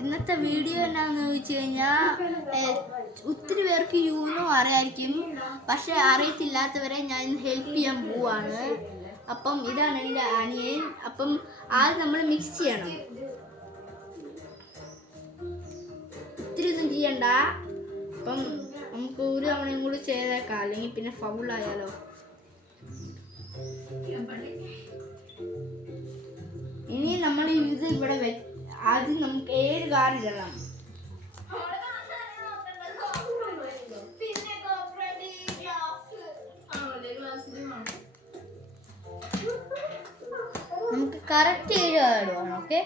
ഇന്നത്തെ വീഡിയോ എന്നാന്ന് ചോദിച്ചു കഴിഞ്ഞാൽ ഒത്തിരി പേർക്ക് യൂനോ അറിയായിരിക്കും, പക്ഷെ അറിയത്തില്ലാത്തവരെ ഞാൻ ഹെൽപ്പ് ചെയ്യാൻ പോവാണ്. അപ്പം ഇതാണ് എൻ്റെ അനിയൻ. അപ്പം ആദ്യം നമ്മൾ മിക്സ് ചെയ്യണം. ഒത്തിരി ഒന്നും ചെയ്യണ്ട. അപ്പം നമുക്ക് ഒരു തവണയും കൂടി ചെയ്തേക്കാം, അല്ലെങ്കിൽ പിന്നെ ഫൗളായാലോ. ഇനി നമ്മൾ ഇത് ഇവിടെ ആദ്യം നമുക്ക് 7 കാർഡ് ഇടണം. നമുക്ക് കറക്റ്റ് 7 കാർഡ് വേണം. ഓക്കെ,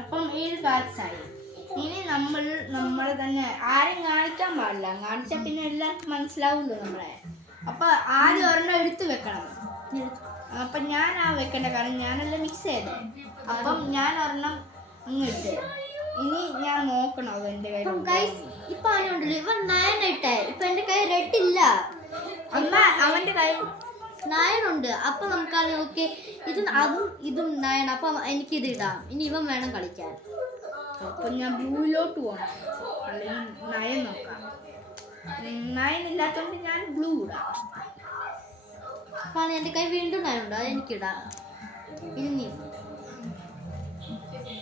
അപ്പം 7 കാർഡ്സ് ആയി. ഇനി നമ്മളെ തന്നെ ആരും കാണിക്കാൻ പാടില്ല. കാണിച്ചാൽ പിന്നെ എല്ലാവർക്കും മനസ്സിലാവുമല്ലോ നമ്മളെ. അപ്പൊ ആദ്യം ഒരെണ്ണം എടുത്തു വെക്കണം. അപ്പൊ ഞാൻ വെക്കേണ്ട, കാരണം ഞാനെല്ലാം മിക്സ് ചെയ്തേ. അപ്പം ഞാൻ ഒരെണ്ണം ഇങ്ങിട്ട് ഇനി ഞാൻ നോക്കണം അത് എന്റെ കയ്യിൽ. ഇപ്പൊ അതിനുണ്ടല്ലോ ഇവൻ 9 ഇട്ടേ. ഇപ്പൊ എന്റെ കൈ റെഡ് ഇല്ല. അമ്മ അവന്റെ കൈ 9 ഉണ്ട്. അപ്പൊ നമുക്കാണ് ഓക്കെ, ഇതും 9. അപ്പൊ എനിക്ക് ഇത് ഇടാം. ഇനി ഇവൻ വേണം കളിക്കാൻ. അപ്പൊ ഞാൻ ബ്ലൂയിലോട്ട് പോകണം, അല്ലെങ്കിൽ 9 നോക്കാം. 9 ഇല്ലാത്തോണ്ട് ഞാൻ ബ്ലൂ ഇടാം. കാരണം എന്റെ കൈ വീണ്ടും 9 ഉണ്ട്, അതെനിക്കിടാം. ഇനി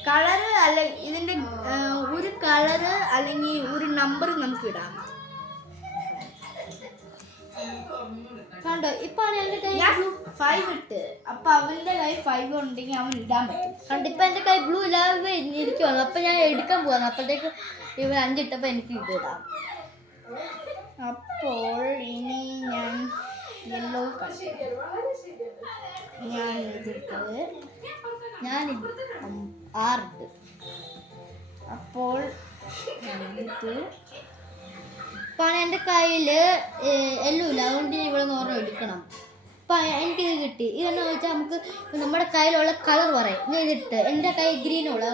കളറ് അല്ല, ഇതിന്റെ ഒരു കളറ് അല്ലെങ്കിൽ ഒരു നമ്പർ നമുക്ക് ഇടാം. കണ്ടോ, ഇപ്പൊ എന്റെ കൈ 5 ഇട്ട്. അപ്പൊ അവന്റെ കൈ 5 ഉണ്ടെങ്കിൽ അവൻ ഇടാൻ പറ്റും. കണ്ടോ, ഇപ്പൊ എന്റെ കൈ ബ്ലൂ ഇല്ലാതെ ഇരിക്കുവാണ്. അപ്പൊ ഞാൻ എടുക്കാൻ പോവാണ്. അപ്പോഴത്തേക്ക് ഇവൻ 5 ഇട്ടപ്പോ എനിക്ക് ഇത് ഇടാം. അപ്പോൾ ഇനി ഞാൻ യെല്ലോ കളിക്കാം. ഞാൻ ഇതിട്ടത്, ഞാൻ 6 ഇട്ട്. അപ്പോൾ ഞാനിട്ട് ഇപ്പം എൻ്റെ കയ്യിൽ എല്ലോ ഇല്ല, അതുകൊണ്ട് ഇവിടെ നിന്ന് ഓർമ്മ എടുക്കണം. അപ്പം എനിക്കിത് കിട്ടി. ഇതെന്ന് വെച്ചാൽ നമുക്ക് നമ്മുടെ കയ്യിലുള്ള കളർ പറയും. ഞാൻ ഇതിട്ട് എൻ്റെ കൈ ഗ്രീനുള്ള,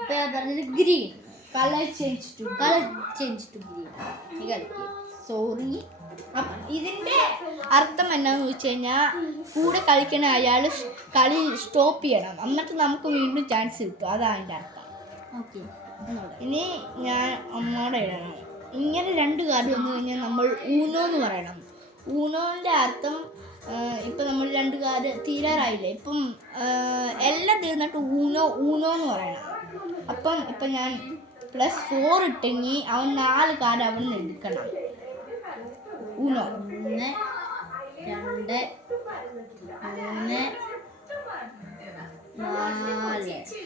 അപ്പം ഞാൻ പറഞ്ഞത് green. Colour change to green. കളിക്കുക. സോറി. അപ്പം ഇതിൻ്റെ അർത്ഥം എന്നാന്ന് വെച്ച് കഴിഞ്ഞാൽ കൂടെ കളിക്കണ അയാൾ കളി സ്റ്റോപ്പ് ചെയ്യണം, എന്നിട്ട് നമുക്ക് വീണ്ടും ചാൻസ് കിട്ടും. അതാണ് അതിൻ്റെ അർത്ഥം. ഓക്കെ, ഇനി ഞാൻ അമ്മോടെ ഇടണം. ഇങ്ങനെ 2 കാർഡ് വന്നു കഴിഞ്ഞാൽ നമ്മൾ ഊനോ എന്ന് പറയണം. ഊനോൻ്റെ അർത്ഥം ഇപ്പം നമ്മൾ 2 കാർഡ് തീരാറായില്ലേ, ഇപ്പം എല്ലാം തീർന്നിട്ട് ഊനോ എന്ന് പറയണം. അപ്പം ഇപ്പം ഞാൻ +4 ഇട്ടെങ്കിൽ അവൻ 4 കാർഡ് അവിടെ നിന്ന് എടുക്കണം. ഊനോ 1 2 3 4